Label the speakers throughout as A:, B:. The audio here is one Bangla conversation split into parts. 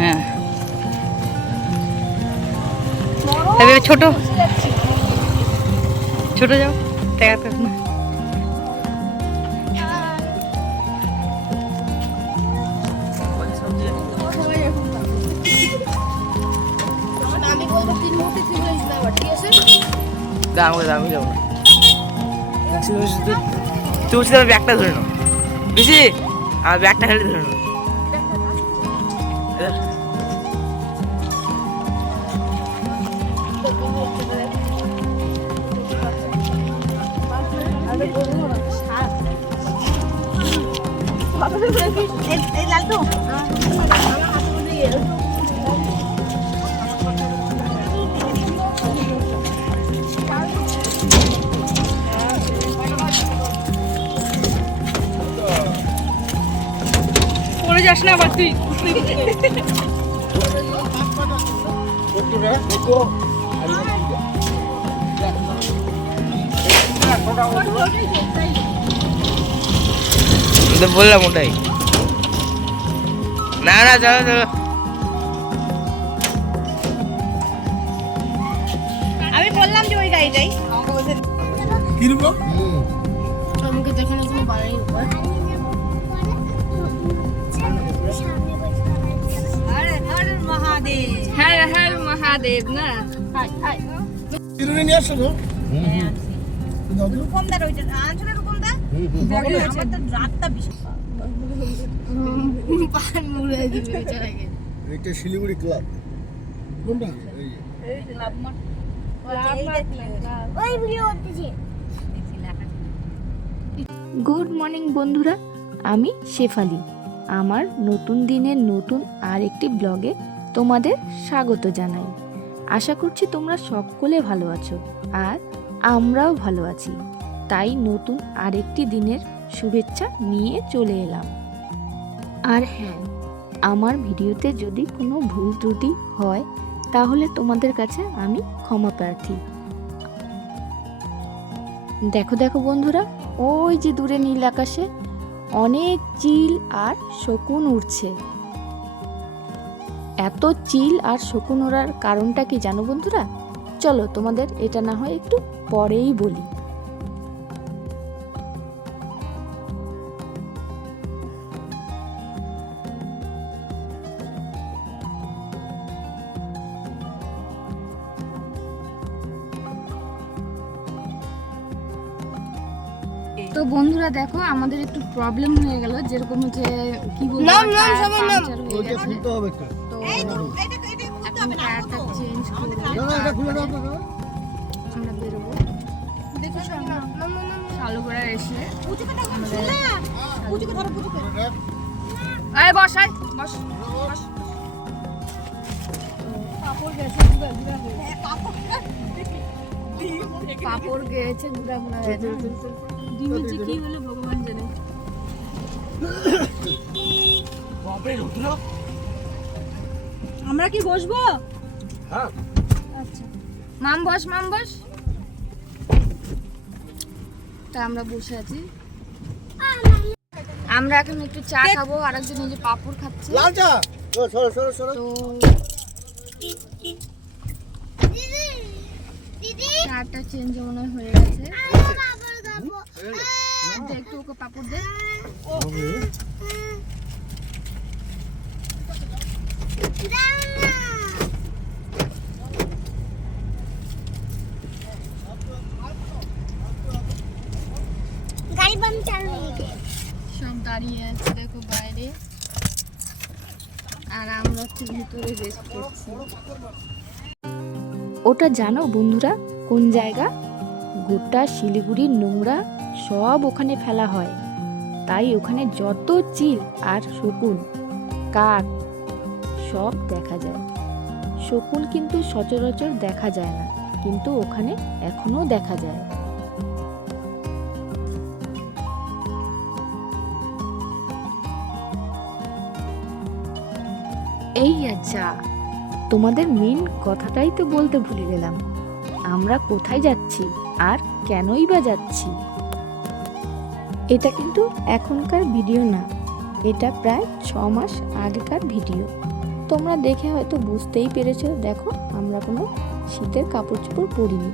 A: হ্যাঁ ছোট ছোট যাও দেখাতে না
B: হয়ে
C: দাম দামি যাব তুমি শুধু ব্যাগটা ধরে নাও বেশি আমার ব্যাগটা হেলে ধরে নাও
A: পড়ে যাস না আবার তুই।
C: আমি তো বললাম ওটাই। না না চলো চলো।
A: আমি বললাম যে ওই গাড়িটাই। আমাকে বলছে
B: আমাকে দেখে না তুমি বাড়াই উপর।
A: হরে হর মহাদেব হর হর মহাদেব না
D: চিরুনি নিয়ে আসছো তো
A: রূপমদার ওইটা আনছলে রূপমদা
D: এটা শিলিগুড়ি ক্লাব। কোনটা? এই যে।
B: ওই ভিডিও করতেছি
E: গুড মর্নিং বন্ধুরা আমি শেফালি। আমার নতুন দিনের নতুন আর একটি ব্লগে তোমাদের স্বাগত জানাই। আশা করছি তোমরা সকলে ভালো আছো আর আমরাও ভালো আছি। তাই নতুন আরেকটি দিনের শুভেচ্ছা নিয়ে চলে এলাম। আর হ্যাঁ আমার ভিডিওতে যদি কোনো ভুল ত্রুটি হয়, তাহলে তোমাদের কাছে আমি ক্ষমা প্রার্থী। দেখো দেখো বন্ধুরা, ওই যে দূরে নীল আকাশে অনেক চিল আর শকুন উড়ছে। এত চিল আর শকুন ওড়ার কারণটা কি জানো বন্ধুরা? চলো তোমাদের এটা না হয় একটু পরেই বলি। দেখো আমাদের একটু প্রবলেম হয়ে গেল যেরকম হচ্ছে কি বলব
B: নাম, নাম,
E: টায়ার
B: নাম।
E: পাংচার হয়ে গেছে।
D: খুলতে হবে
E: তো এখন টায়ারটা চেঞ্জ করে
D: না না এটা খুলে দাও তো দাদা।
E: আমরা বেরোবো। শালুগড়া এসে আয় বস আয় বস বস। পাপড় গেছে ডিমের যে কি হলো ভগবান জানে আমরা কি বসবো?
D: হ্যাঁ।
E: আচ্ছা। মাম বস মাম বস। তা আমরা বসে আছি। আমরা এখন একটু চা খাব আর একজন এই যে পাপড় খাচ্ছে।
D: লাল চা সরো সরো সরো।
E: তো চাটা চেঞ্জ মনে হয় হয়ে গেছে। সব দাঁড়িয়ে আছে, দেখো বাইরে। আর আমরা হচ্ছে ভিতরে রেস্ট ওটা জানো বন্ধুরা, কোন জায়গা? গোটা শিলিগুড়ির নোংরা সব ওখানে ফেলা হয়। তাই ওখানে যত চিল আর শকুন, কাক, সব দেখা যায়। শকুন কিন্তু সচরাচর দেখা যায় না, কিন্তু ওখানে এখনও দেখা যায়। এই আচ্ছা তোমাদের মেন কথাটাই তো বলতে ভুলে গেলাম। আমরা কোথায় যাচ্ছি আর কেনই বা যাচ্ছি? এটা কিন্তু এখনকার ভিডিও না। এটা প্রায় ছ মাস আগেকার ভিডিও। তোমরা দেখে হয়তো বুঝতেই পেরেছ, দেখো, আমরা কোনো শীতের কাপড় চোপড় পরিনি।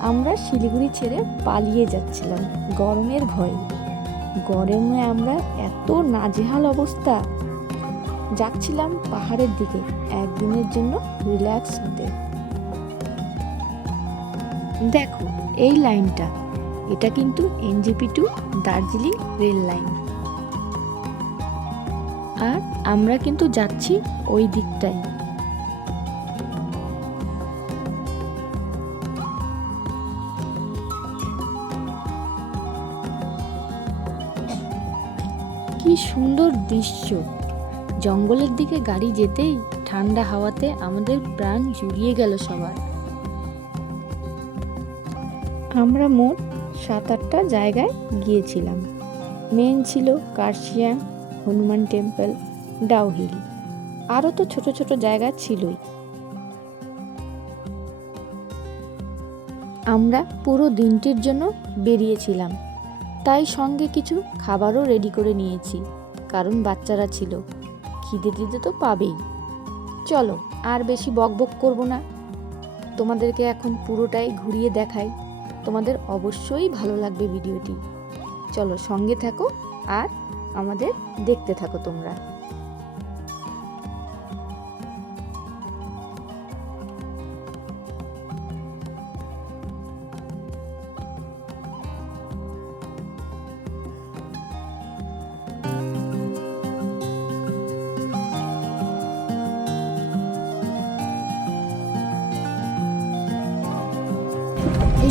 E: আমরা শিলিগুড়ি ছেড়ে পালিয়ে যাচ্ছিলাম, গরমের ভয়ে। গরমে আমরা এত নাজেহাল অবস্থা। যাচ্ছিলাম পাহাড়ের দিকে, একদিনের জন্য রিল্যাক্স হতে। দেখো, এই লাইনটা এটা কিন্তু NJP to Darjeeling rail line আর আমরা কিন্তু যাচ্ছি ওই দিকটায়। কি সুন্দর দৃশ্য। জঙ্গলের দিকে গাড়ি যেতেই ঠান্ডা হাওয়াতে আমাদের প্রাণ জুড়িয়ে গেল সবার। আমরা মোট সাত আটটা জায়গায় গিয়েছিলাম। মেন ছিল কার্শিয়াং, হনুমান টেম্পল ডাউহিল আরও তো ছোট ছোট জায়গা ছিলই। আমরা পুরো দিনটির জন্য বেরিয়েছিলাম। তাই সঙ্গে কিছু খাবারও রেডি করে নিয়েছি, কারণ বাচ্চারা ছিল। খিদে দিতে তো পাবেই। চলো, আর বেশি বকবক করব না। তোমাদেরকে এখন পুরোটাই ঘুরিয়ে দেখাই। তোমাদের অবশ্যই ভালো লাগবে ভিডিওটি। চলো সঙ্গে থাকো আর আমাদের দেখতে থাকো তোমরা।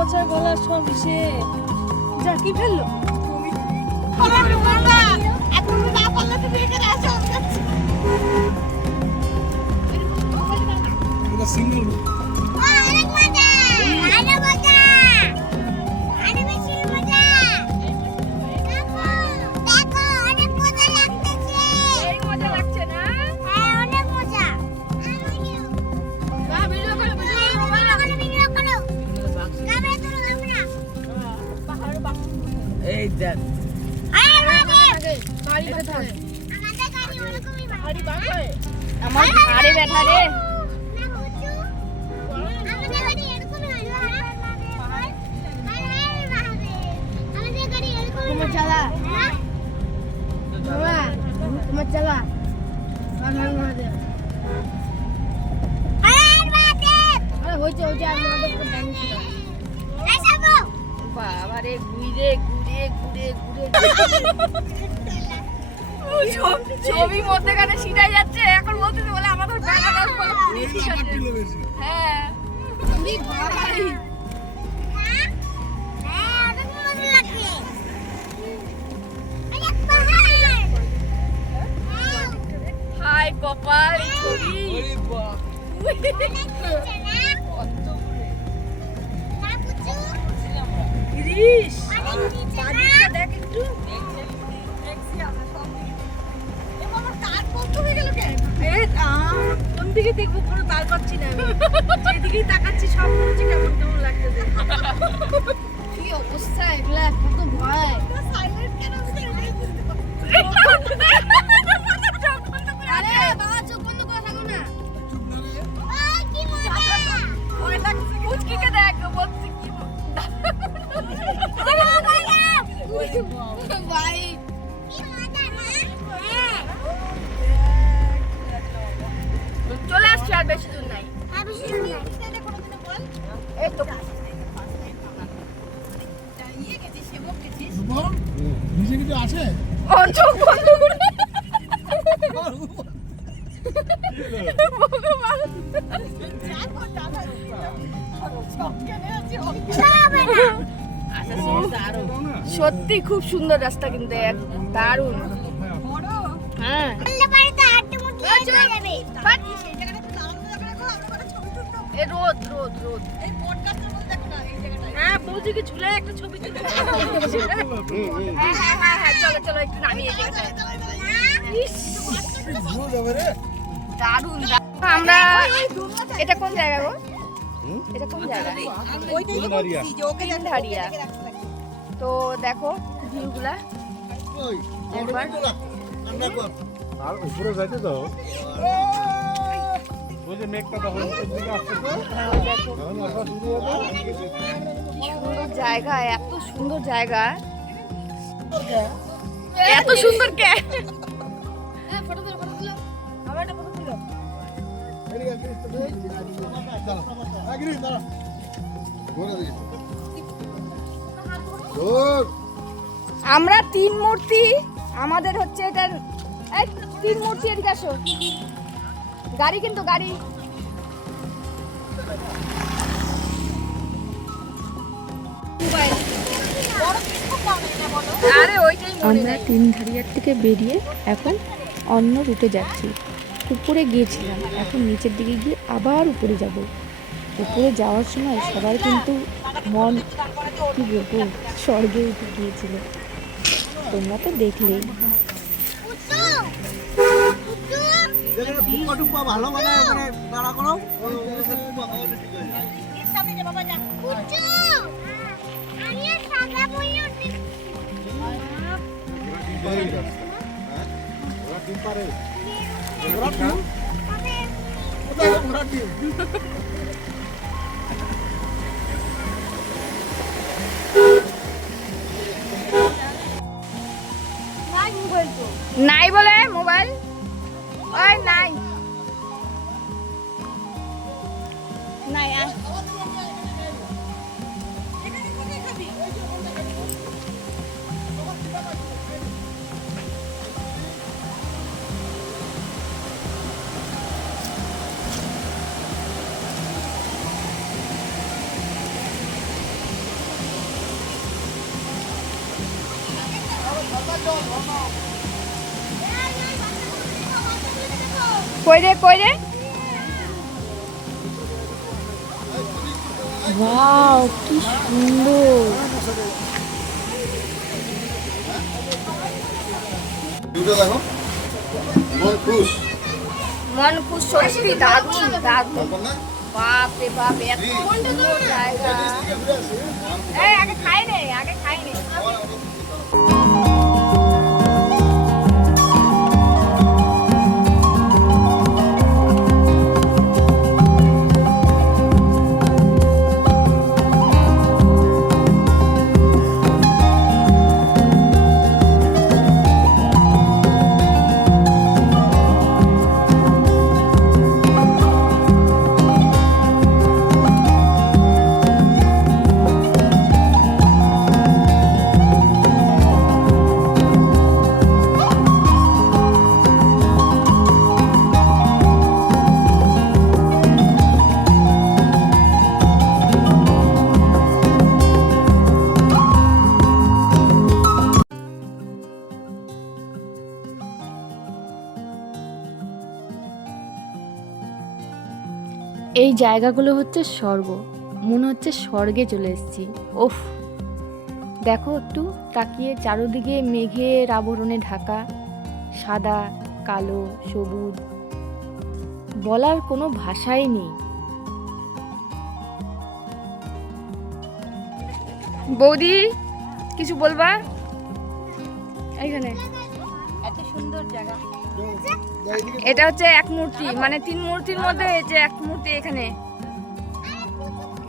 D: পচা গলা সব সে যা কি ফেলল?
A: সিঙ্গল
B: এই
C: দেখ।
B: আমার ঘাড়ে ব্যথা রে।
D: তোমার চালা। বাবা তোমার চালা। হর হর মহাদেব আরে হয়েছে হয়েছে। আর মহাদেব করে ডানি ছিল।
B: বাবা রে ঘুরে ঘুরে মধ্যেখানে সিটাই যাচ্ছে এখন বলতেছে বলে আমাদের হ্যাঁ। সত্যি খুব সুন্দর রাস্তা কিন্তু এক দারুণ। হ্যাঁ। এ রোদ রোদ রোদ।
A: হ্যাঁ একটা ছবি
B: হ্যাঁ হ্যাঁ হ্যাঁ হ্যাঁ চলো চলো একটু নামিয়ে দারুণ দারুণ। আমরা এটা কোন জায়গা গো? এটা কোন জায়গা? তিনধারিয়া। তো দেখো ভিউগুলা একবার
D: আর উপরে যাইতে তো ওই মেঘটা তখন
B: সুন্দর জায়গা এত সুন্দর জায়গা এত সুন্দর কে।
D: ঘুরে।
B: আমরা তিন মূর্তি আমাদের হচ্ছে এটা এই তিন মূর্তি এদিকে আসো। গাড়ি কিন্তু গাড়ি। আরে
E: আমরা তিন ধারিয়ার থেকে বেরিয়ে এখন অন্য রুটে যাচ্ছি। উপরে গিয়েছিলাম এখন নিচের দিকে গিয়ে আবার উপরে যাব। উপরে যাওয়ার সময় সবার কিন্তু মন কি বলব? স্বর্গে উঠে গিয়েছিল। তোমরা তো দেখলেই।
D: যেখানে ফুটপা
B: কই রে কই রে
E: ওয়াও কি সুন্দর।
D: দুটো দেখো মন খুশ?
B: মন খুব সত্যি দারুণ দারুণ। বাপ রে বাপ এত সুন্দর জায়গা। এই আগে খাই নে আগে খাই নে
E: জায়গাগুলো হচ্ছে স্বর্গ। মনে হচ্ছে স্বর্গে চলে এসেছি। ওফ। দেখো একটু, তাকিয়ে চারোদিকে মেঘের আবরণে ঢাকা, সাদা, কালো, সবুজ। বলার কোনো ভাষাই নেই।
B: বৌদি, কিছু বলবা? এইখানে।
A: এত সুন্দর জায়গা।
B: এটা হচ্ছে এক মূর্তি মানে তিন মূর্তির মধ্যে এই যে এক মূর্তি এখানে।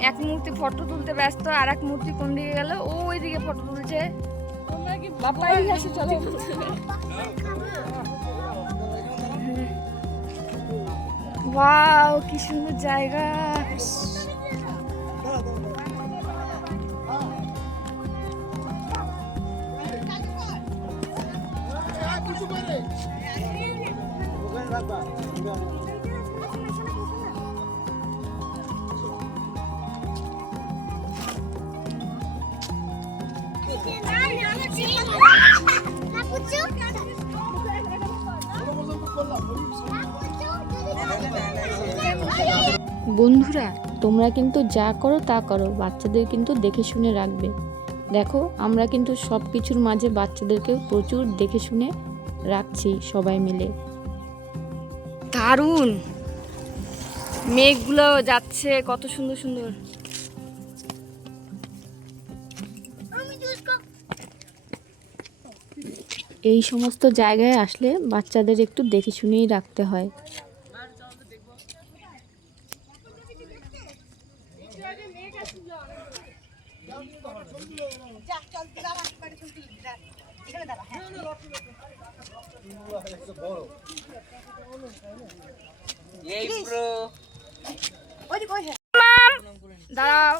B: এক মূর্তি ফটো তুলতে ব্যস্ত আর এক মূর্তি কোন দিকে গেল? ও ওই দিকে ফটো তুলছে ওয়াও কি সুন্দর জায়গা। কিছু করে।
E: বন্ধুরা, তোমরা কিন্তু যা করো তা করো, বাচ্চাদের কিন্তু দেখে শুনে রাখবে। দেখো, আমরা কিন্তু সব কিছুর মাঝে বাচ্চাদেরকে প্রচুর দেখে শুনে রাখছি সবাই মিলে।
B: দারুণ। মেঘগুলো যাচ্ছে, কত সুন্দর সুন্দর।
E: এই সমস্ত জায়গায় আসলে বাচ্চাদের একটু দেখে শুনেই রাখতে হয়।
B: দাঁড়াও।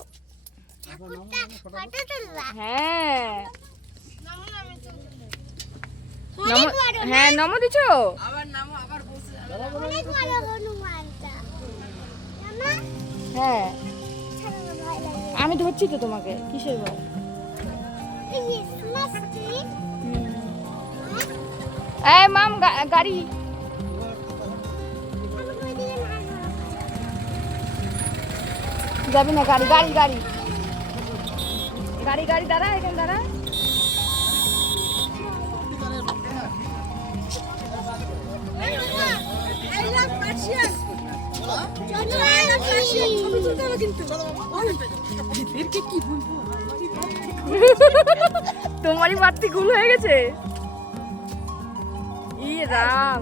B: হ্যাঁ। নম- হ্যাঁ নম দিছো? হ্যাঁ। আমি ধরছি তো তোমাকে। কিসের ভয়? এই মাম গাড়ি। যাবি না, গাড়ি গাড়ি গাড়ি। গাড়ি গাড়ি, দাঁড়া, এখানে দাঁড়া। তোমারই বাড়তি গুল হয়ে গেছে। ই রাম।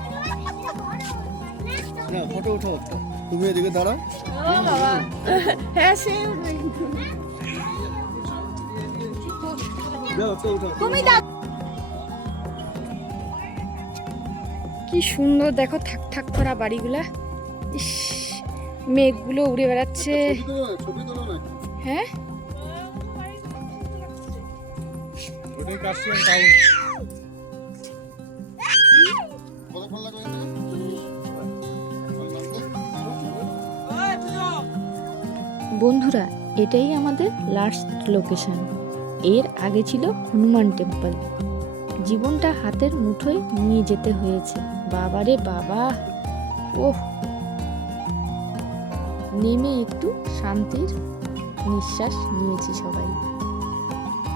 D: ফটো উঠো তুমি এদিকে দাঁড়াও।
B: হ্যাঁ সে কি সুন্দর দেখো থাক থাক করা বাড়িগুলা। ইস মেঘগুলো উড়ে বেড়াচ্ছে।
D: না না?
B: হ্যাঁ?
D: কতক্ষণ লাগবে
E: বন্ধুরা, এটাই আমাদের লাস্ট লোকেশন এর আগে ছিল হনুমান টেম্পল জীবনটা হাতের মুঠোয় নিয়ে যেতে হয়েছে। বাবারে বাবা! ওহ! নেমে একটু শান্তির নিঃশ্বাস নিয়েছি সবাই।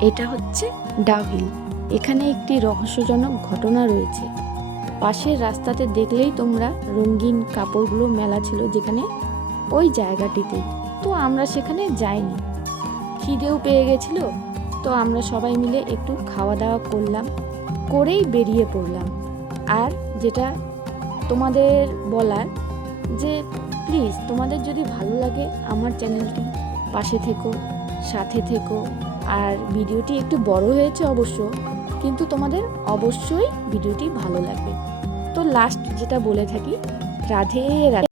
E: এটা হচ্ছে ডাউহিল এখানে একটি রহস্যজনক ঘটনা রয়েছে। পাশের রাস্তাতে দেখলেই তোমরা রঙিন কাপড়গুলো মেলা ছিল যেখানে ওই জায়গাটিতে তো আমরা সেখানে যাইনি। খিদেও পেয়ে গেছিল, তো আমরা সবাই মিলে একটু খাওয়া দাওয়া করলাম, করেই বেরিয়ে পড়লাম। আর যেটা তোমাদের বলার যে প্লিজ তোমাদের যদি ভালো লাগে আমার চ্যানেলটি পাশে থেকো, সাথে থেকো। আর ভিডিওটি একটু বড় হয়েছে অবশ্য, কিন্তু তোমাদের অবশ্যই ভিডিওটি ভালো লাগবে। তো লাস্ট যেটা বলে থাকি, রাধে রাধে।